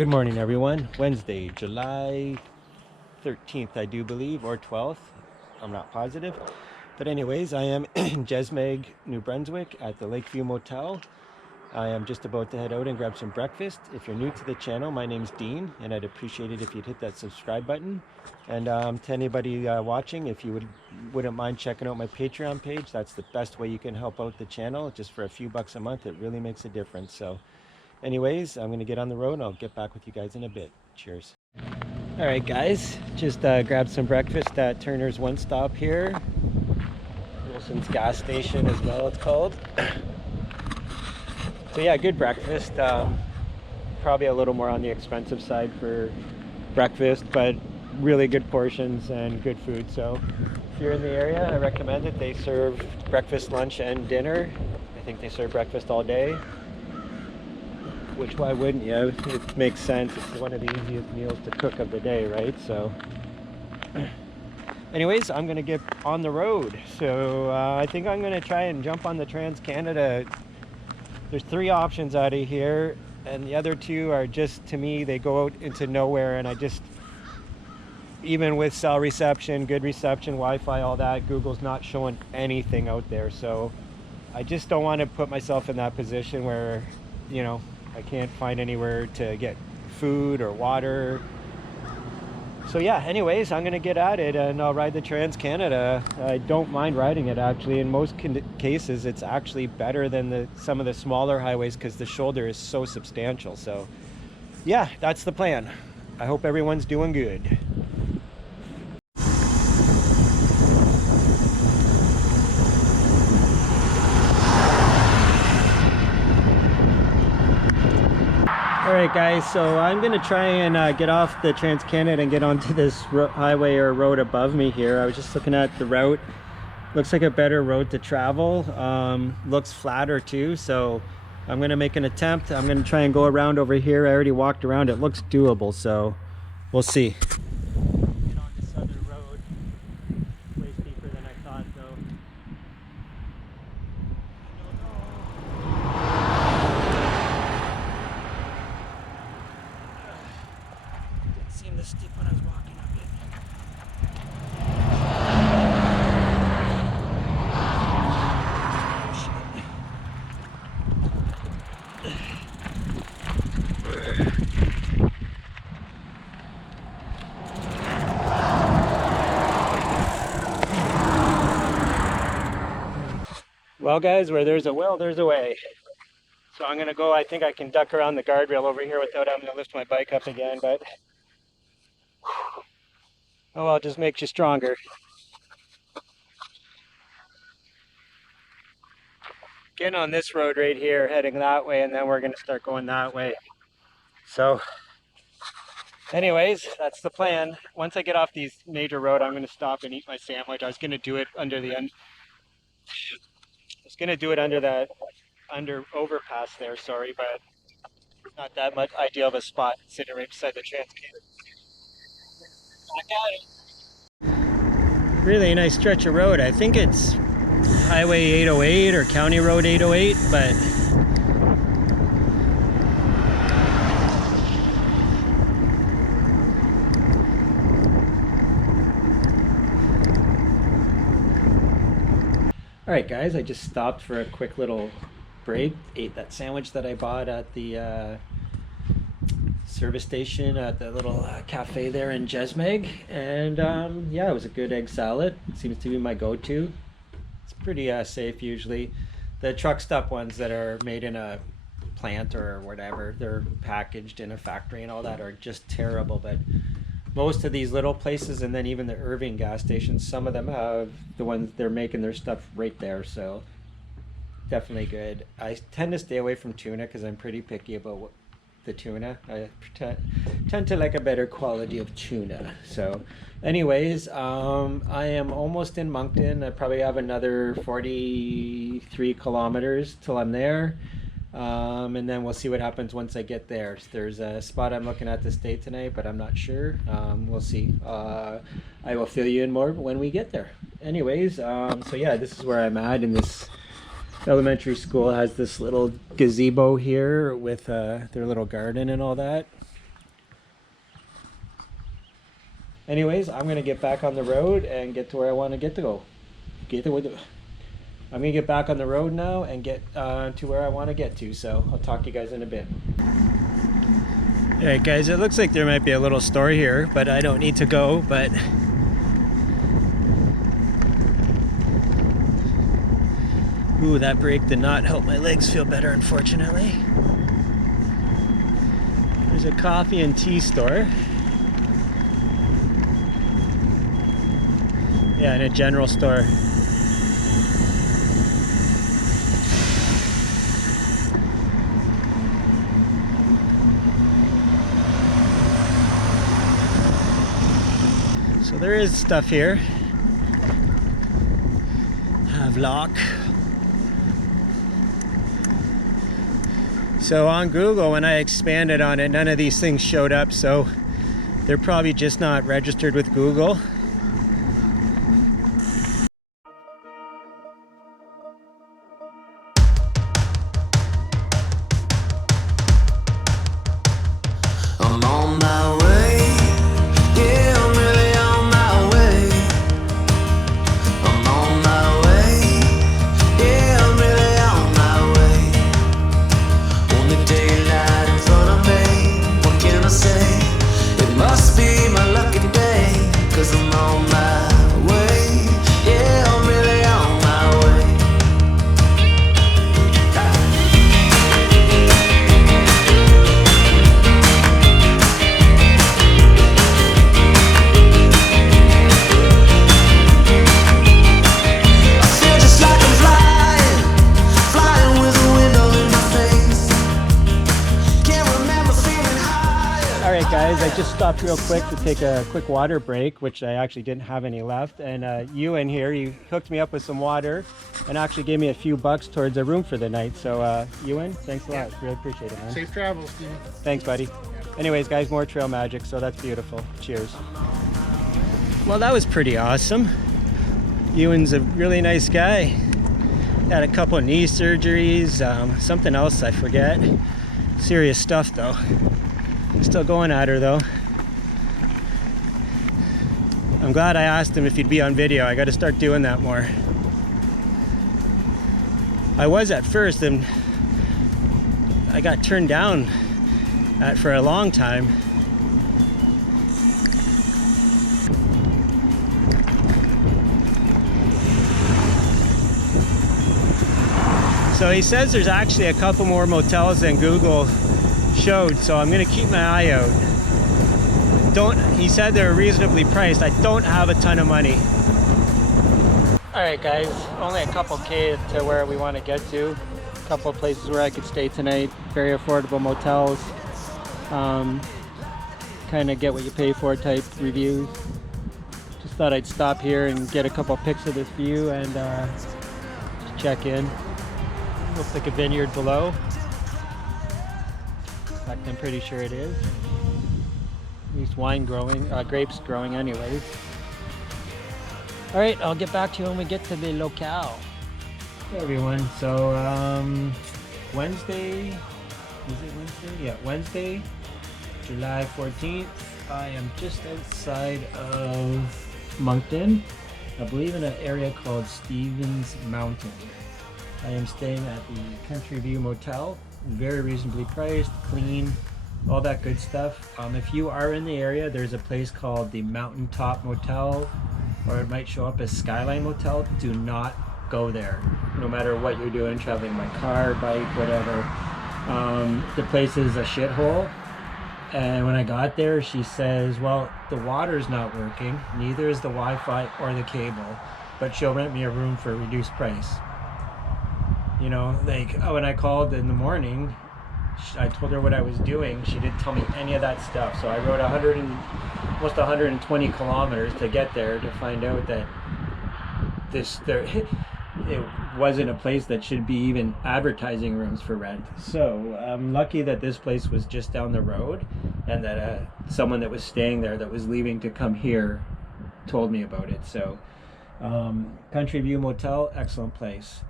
Good morning, everyone. Wednesday, July 13th, I do believe, or 12th. I'm not positive. But anyways, I am in Jemseg, New Brunswick at the Lakeview Motel. I am just about to head out and grab some breakfast. If you're new to the channel, my name's Dean, and I'd appreciate it if you'd hit that subscribe button. And to anybody watching, if you wouldn't mind checking out my Patreon page, that's the best way you can help out the channel. Just for a few bucks a month, it really makes a difference. So anyways, I'm going to get on the road and I'll get back with you guys in a bit. Cheers. All right, guys, just grabbed some breakfast at Turner's One Stop here. Wilson's gas station as well, it's called. So yeah, good breakfast. Probably a little more on the expensive side for breakfast, but really good portions and good food. So if you're in the area, I recommend it. They serve breakfast, lunch, and dinner. I think they serve breakfast all day. Which, why wouldn't you? It makes sense. It's one of the easiest meals to cook of the day, right? So anyways, I'm gonna get on the road. So I think I'm gonna try and jump on the Trans-Canada. There's 3 options out of here, and the other 2 are just, to me, they go out into nowhere, and I just, even with cell reception, good reception, Wi-Fi, all that, Google's not showing anything out there. So I just don't want to put myself in that position where, you know, I can't find anywhere to get food or water. So yeah, anyways, I'm gonna get at it and I'll ride the Trans-Canada. I don't mind riding it, actually. In most cases, it's actually better than some of the smaller highways because the shoulder is so substantial. So yeah, that's the plan. I hope everyone's doing good. Alright guys, so I'm going to try and get off the Trans-Canada and get onto this highway or road above me here. I was just looking at the route. Looks like a better road to travel. Looks flatter too, so I'm going to make an attempt. I'm going to try and go around over here. I already walked around. It looks doable, so we'll see. Get on this other road. Way steeper than I thought though. Seemed to steep when I was walking up it. Well guys, where there's a will, there's a way. So I'm gonna go, I think I can duck around the guardrail over here without having to lift my bike up again, but oh well, it just makes you stronger. Getting on this road right here, heading that way, and then we're gonna start going that way. So anyways, that's the plan. Once I get off these major road, I'm gonna stop and eat my sandwich. I was gonna do it under that overpass there, sorry, but not that much ideal of a spot sitting right beside the Trans-Canada. Really nice stretch of road. I think it's Highway 808 or County Road 808, but alright guys, I just stopped for a quick little break, ate that sandwich that I bought at the service station at the little cafe there in Jemseg, and yeah, it was a good egg salad. It seems to be my go-to. It's pretty safe usually. The truck stop ones that are made in a plant or whatever, they're packaged in a factory and all that, are just terrible. But most of these little places, and then even the Irving gas stations, some of them have the ones they're making their stuff right there, so definitely good. I tend to stay away from tuna because I'm pretty picky about the tuna. I tend to like a better quality of tuna. So anyways, I am almost in Moncton. I probably have another 43 kilometers till I'm there, and then we'll see what happens once I get there. There's a spot I'm looking at to stay tonight, but I'm not sure. We'll see. I will fill you in more when we get there. Anyways, so yeah, this is where I'm at in this elementary school. Has this little gazebo here with their little garden and all that. Anyways, I'm gonna get back on the road and get to where I want to get to go. I'm gonna get back on the road now and get to where I want to get to. So I'll talk to you guys in a bit. All right, guys. It looks like there might be a little store here, but I don't need to go. But ooh, that brake did not help my legs feel better, unfortunately. There's a coffee and tea store. Yeah, and a general store. So there is stuff here. Havelock. So on Google, when I expanded on it, none of these things showed up, so they're probably just not registered with Google. I'm on my way, yeah, I'm really on my way. I'm on my way, yeah, I'm really on my way. Only daylight in front of me, what can I say? It must be my lucky day, 'cause I'm on my way, yeah, I'm really on my way. Alright guys, I just stopped real quick to take a quick water break, which I actually didn't have any left, and Ewan here, he hooked me up with some water and actually gave me a few bucks towards a room for the night. So Ewan, thanks a lot, really appreciate it, man. Safe travels, Steve. Thanks buddy. Anyways guys, more trail magic, so that's beautiful. Cheers. Well, that was pretty awesome. Ewan's a really nice guy. Had a couple of knee surgeries, something else I forget. Serious stuff though. Still going at her though. I'm glad I asked him if he'd be on video. I got to start doing that more. I was at first, and I got turned down for a long time. So he says there's actually a couple more motels than Google showed, so I'm gonna keep my eye out. He said they're reasonably priced. I don't have a ton of money. All right guys, only a couple K to where we want to get to. A couple of places where I could stay tonight. Very affordable motels. Kind of get what you pay for type reviews. Just thought I'd stop here and get a couple pics of this view and just check in. Looks like a vineyard below. In fact, I'm pretty sure it is. At least wine growing, grapes growing anyways. All right, I'll get back to you when we get to the locale. Hey everyone, so Wednesday, is it Wednesday? Yeah, Wednesday, July 14th. I am just outside of Moncton, I believe in an area called Stevens Mountain. I am staying at the Country View Motel. Very reasonably priced, clean, all that good stuff. If you are in the area, there's a place called the Mountaintop Motel, or it might show up as Skyline Motel. Do not go there, no matter what you're doing, traveling by car, bike, whatever. The place is a shithole. And when I got there, she says, well, the water's not working, neither is the Wi-Fi or the cable, but she'll rent me a room for a reduced price. You know, like when I called in the morning, I told her what I was doing. She didn't tell me any of that stuff. So I rode almost 120 kilometers to get there to find out that it wasn't a place that should be even advertising rooms for rent. So I'm lucky that this place was just down the road, and that someone that was staying there that was leaving to come here told me about it. So Country View Motel, excellent place.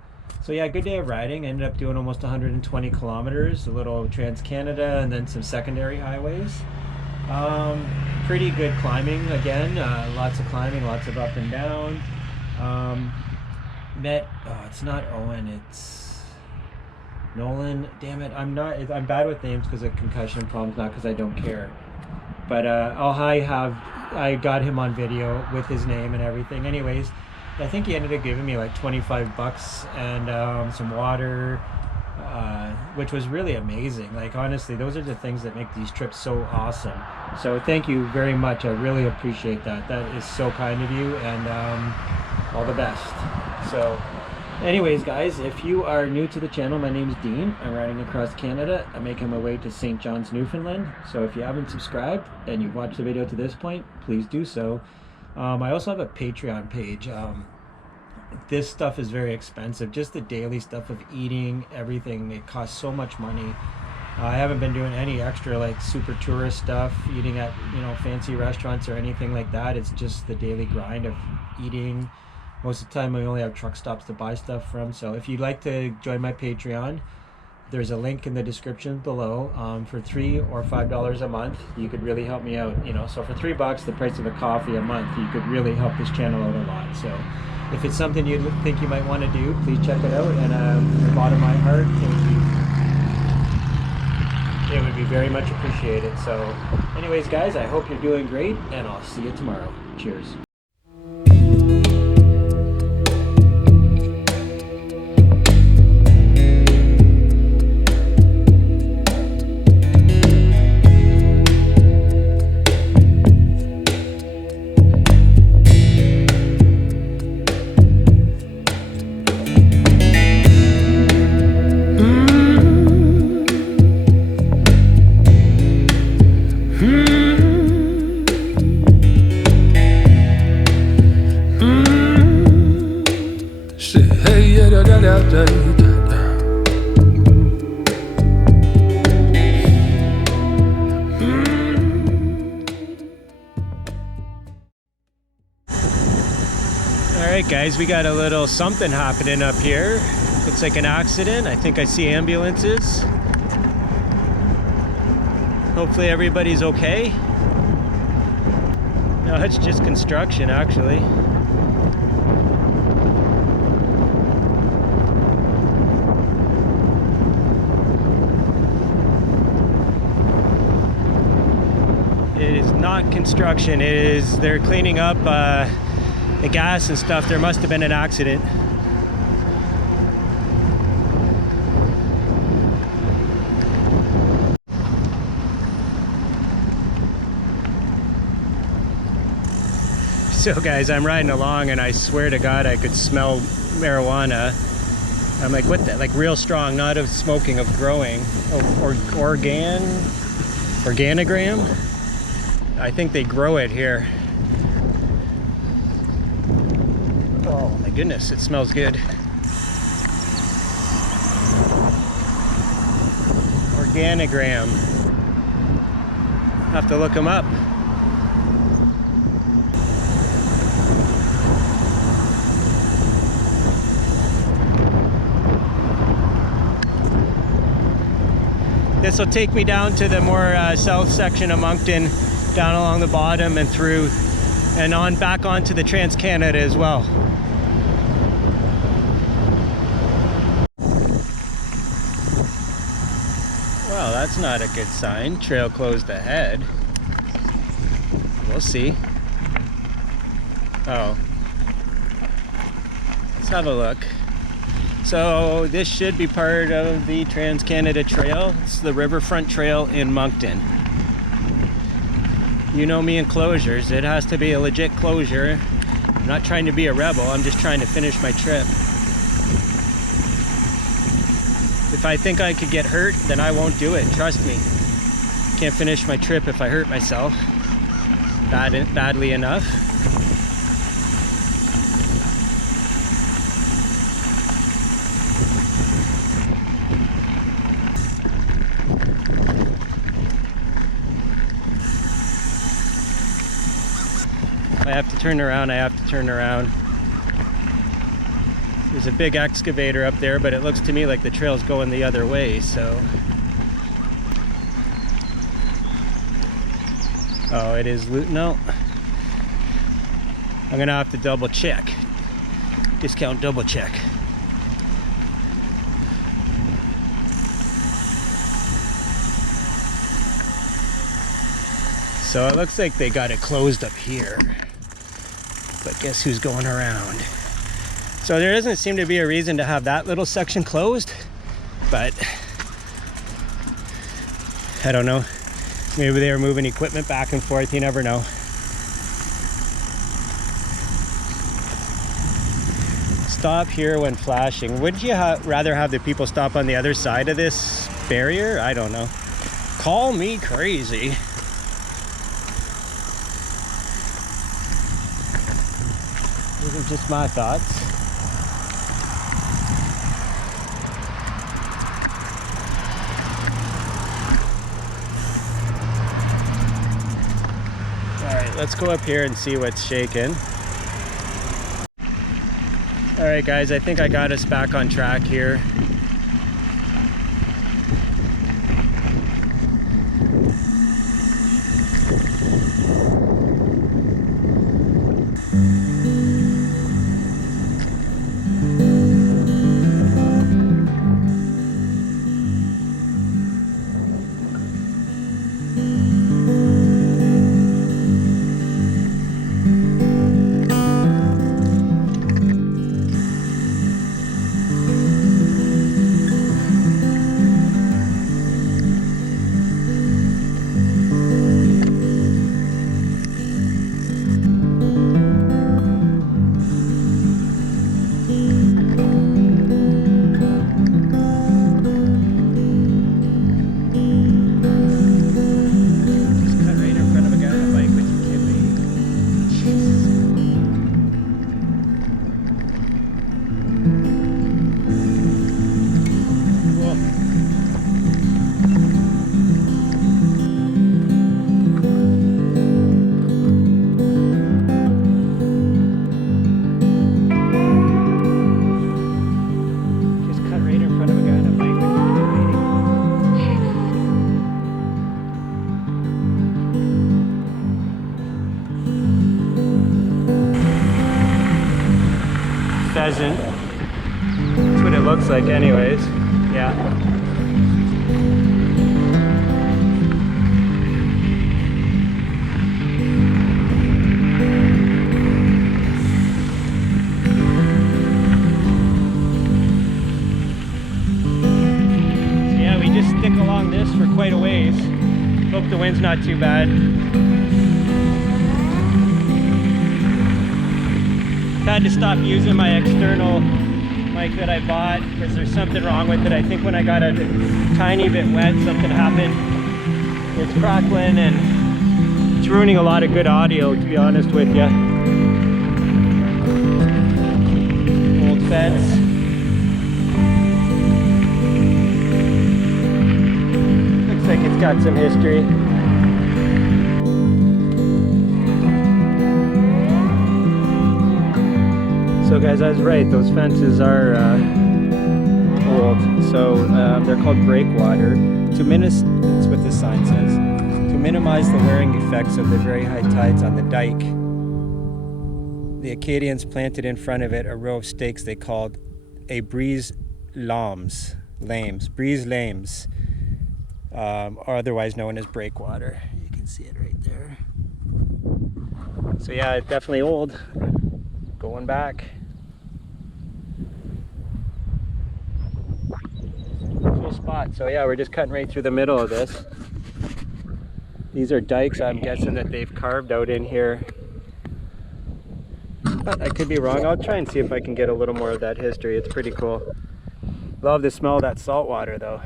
So yeah, good day of riding. I ended up doing almost 120 kilometers, a little Trans-Canada and then some secondary highways. Pretty good climbing again. Lots of climbing, lots of up and down. It's not Owen, it's Nolan. Damn it, I'm bad with names because of concussion problems, not because I don't care. But I got him on video with his name and everything. Anyways, I think he ended up giving me like $25 and some water, which was really amazing. Like, honestly, those are the things that make these trips so awesome. So thank you very much. I really appreciate that. That is so kind of you, and all the best. So anyways, guys, if you are new to the channel, my name's Dean. I'm riding across Canada. I'm making my way to St. John's, Newfoundland. So if you haven't subscribed and you've watched the video to this point, please do so. I also have a Patreon page. This stuff is very expensive. Just the daily stuff of eating, everything, it costs so much money. I haven't been doing any extra like super tourist stuff, eating at, you know, fancy restaurants or anything like that. It's just the daily grind of eating. Most of the time I only have truck stops to buy stuff from. So if you'd like to join my Patreon, there's a link in the description below. For $3 or $5 a month, you could really help me out, you know. So for $3, the price of a coffee a month, you could really help this channel out a lot. So if it's something you think you might want to do, please check it out. And from the bottom of my heart, it would be very much appreciated. So anyways, guys, I hope you're doing great, and I'll see you tomorrow. Cheers. Alright guys, we got a little something happening up here. Looks like an accident. I think I see ambulances. Hopefully everybody's okay. No, it's just construction actually. It is not construction. It is, they're cleaning up the gas and stuff. There must have been an accident. So guys, I'm riding along and I swear to God I could smell marijuana. I'm like, what the, like real strong, not of smoking, of growing. Or organogram? I think they grow it here. Oh my goodness, it smells good. Organogram. Have to look them up. This will take me down to the more south section of Moncton, down along the bottom and through and on back onto the Trans-Canada as well. Well, that's not a good sign. Trail closed ahead. We'll see. Oh. Let's have a look. So this should be part of the Trans-Canada Trail. It's the Riverfront Trail in Moncton. You know me and closures. It has to be a legit closure. I'm not trying to be a rebel. I'm just trying to finish my trip. If I think I could get hurt, then I won't do it. Trust me. Can't finish my trip if I hurt myself badly enough. I have to turn around, I have to turn around. There's a big excavator up there, but it looks to me like the trail's going the other way, so. Oh, it is no. I'm gonna have to double check. Discount double check. So it looks like they got it closed up here. But guess who's going around? So there doesn't seem to be a reason to have that little section closed, but I don't know. Maybe they were moving equipment back and forth, you never know. Stop here when flashing. Wouldn't you rather have the people stop on the other side of this barrier? I don't know. Call me crazy. These are just my thoughts. Alright, let's go up here and see what's shaking. Alright guys, I think I got us back on track here. Pheasant. That's what it looks like anyways. Yeah. So yeah, we just stick along this for quite a ways. Hope the wind's not too bad. Had to stop using my external mic that I bought because there's something wrong with it. I think when I got a tiny bit wet, something happened. It's crackling and it's ruining a lot of good audio, to be honest with you. Old fence. Looks like it's got some history. So guys, I was right, those fences are old. So they're called breakwater. That's what this sign says. To minimize the wearing effects of the very high tides on the dike, the Acadians planted in front of it a row of stakes they called a brise lames, or otherwise known as breakwater. You can see it right there. So yeah, it's definitely old. Going back. Cool spot. So yeah, we're just cutting right through the middle of this. These are dikes, I'm guessing, that they've carved out in here. But I could be wrong. I'll try and see if I can get a little more of that history. It's pretty cool. Love the smell of that salt water though.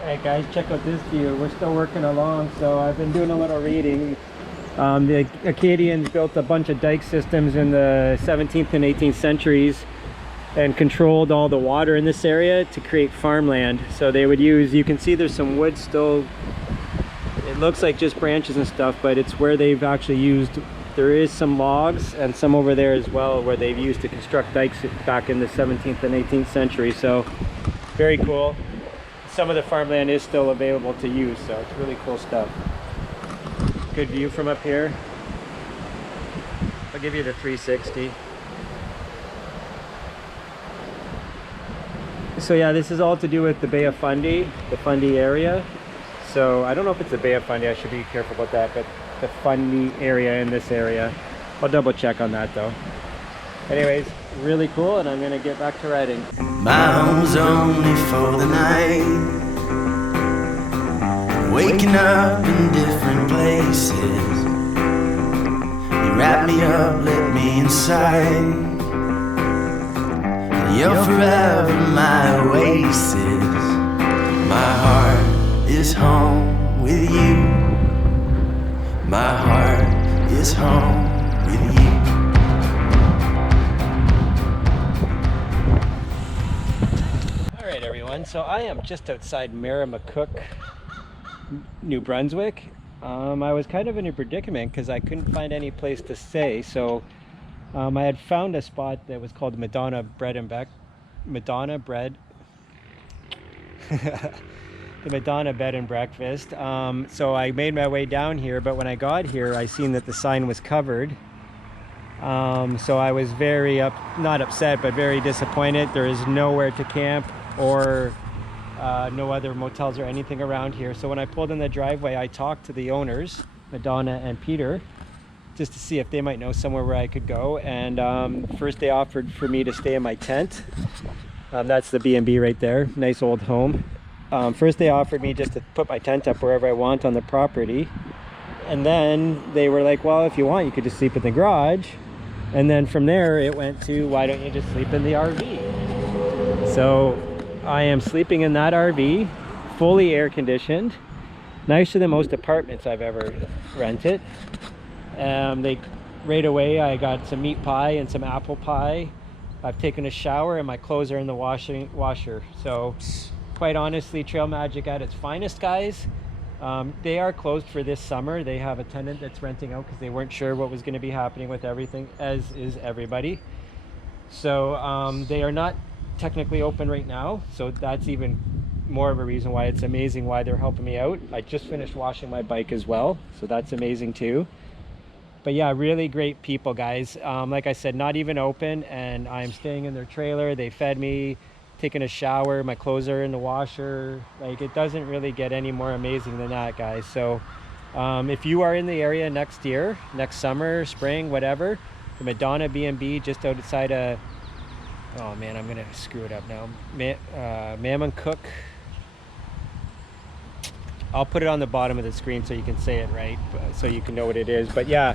Alright guys, check out this view. We're still working along, so I've been doing a little reading. The Acadians built a bunch of dike systems in the 17th and 18th centuries and controlled all the water in this area to create farmland. So they would use, you can see there's some wood still, it looks like just branches and stuff, but it's where they've actually used, there is some logs and some over there as well where they've used to construct dikes back in the 17th and 18th century. So very cool. Some of the farmland is still available to use, so it's really cool stuff. Good view from up here. I'll give you the 360. So yeah, this is all to do with the Bay of Fundy, the Fundy area. So I don't know if it's the Bay of Fundy, I should be careful about that, but the Fundy area in this area. I'll double check on that though. Anyways, really cool, and I'm gonna get back to riding. My home's only for the night, waking up in different places. You wrap me up, let me inside. You're forever my oasis. My heart is home with you. My heart is home with you. All right, everyone. So I am just outside Memramcook, New Brunswick. I was kind of in a predicament because I couldn't find any place to stay. So I had found a spot that was called Madonna Bread and Madonna Bread. The Madonna Bed and Breakfast. So I made my way down here, but when I got here, I seen that the sign was covered. So I was very not upset, but very disappointed. There is nowhere to camp or no other motels or anything around here. So when I pulled in the driveway, I talked to the owners, Madonna and Peter, just to see if they might know somewhere where I could go. And first they offered for me to stay in my tent. That's the B&B right there, nice old home. First they offered me just to put my tent up wherever I want on the property. And then they were like, well, if you want, you could just sleep in the garage. And then from there it went to, why don't you just sleep in the RV? So I am sleeping in that RV, fully air conditioned, nicer than most apartments I've ever rented. Right away I got some meat pie and some apple pie. I've taken a shower and my clothes are in the washer. So quite honestly, Trail Magic at its finest, guys. They are closed for this summer. They have a tenant that's renting out because they weren't sure what was going to be happening with everything, as is everybody. So they are not technically open right now, so that's even more of a reason why it's amazing why they're helping me out. I just finished washing my bike as well, so that's amazing too. But yeah, really great people, guys. Like I said, not even open, and I'm staying in their trailer. They fed me, taking a shower, my clothes are in the washer. Like, it doesn't really get any more amazing than that, guys. So if you are in the area next year, next summer, spring, whatever, the Madonna B&B just outside of, oh man, I'm gonna screw it up now, Memramcook. I'll put it on the bottom of the screen so you can say it right, so you can know what it is. But yeah,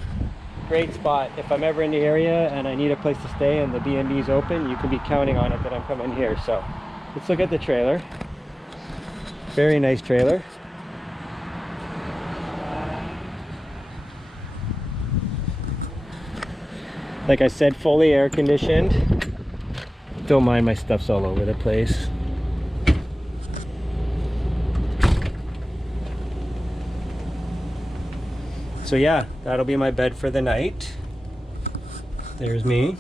great spot. If I'm ever in the area and I need a place to stay and the B&B is open, you can be counting on it that I'm coming here. So let's look at the trailer. Very nice trailer. Like I said, fully air conditioned. Don't mind my stuff's all over the place. So yeah, that'll be my bed for the night. There's me.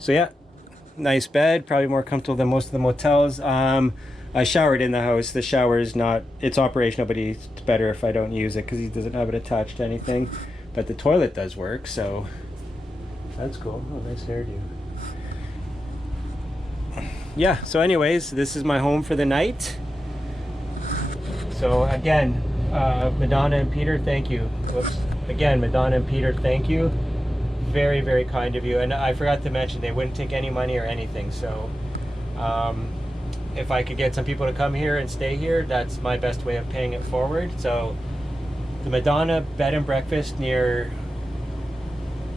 So yeah, nice bed, probably more comfortable than most of the motels. I showered in the house. The shower is not, it's operational, but it's better if I don't use it because he doesn't have it attached to anything. But the toilet does work, so that's cool. Oh, nice hairdo. Yeah, so anyways, this is my home for the night. So again, Madonna and Peter, thank you. Whoops. Again, Madonna and Peter, thank you. Very, very kind of you. And I forgot to mention, they wouldn't take any money or anything. So if I could get some people to come here and stay here, that's my best way of paying it forward. So the Madonna Bed and Breakfast near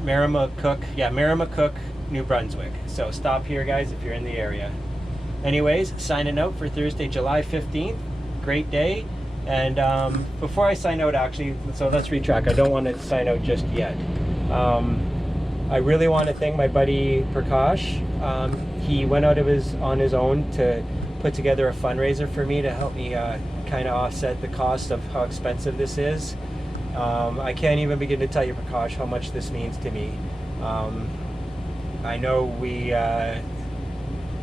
Memramcook, yeah, Memramcook, New Brunswick. So stop here, guys, if you're in the area. Anyways, signing out for Thursday, July 15th. Great day. And before I sign out, actually, so let's retrack. I don't want to sign out just yet. I really want to thank my buddy Prakash. He went out on his own to put together a fundraiser for me to help me kind of offset the cost of how expensive this is. I can't even begin to tell you, Prakash, how much this means to me. I know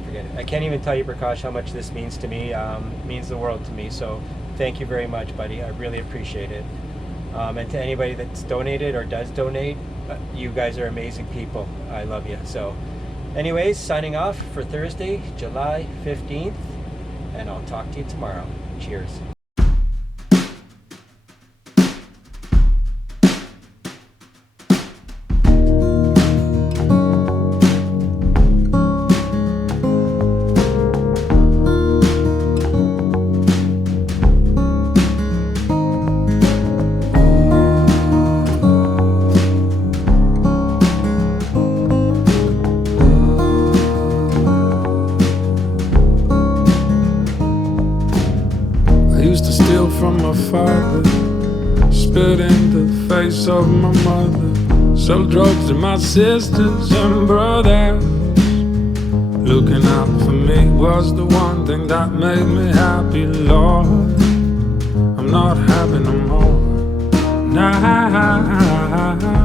forget it. I can't even tell you, Prakash, how much this means to me. It means the world to me. So thank you very much, buddy. I really appreciate it. And to anybody that's donated or does donate, you guys are amazing people. I love you. So anyways, signing off for Thursday, July 15th, and I'll talk to you tomorrow. Cheers. From my father, spit in the face of my mother, sell drugs to my sisters and brothers. Looking out for me was the one thing that made me happy, Lord. I'm not happy no more now.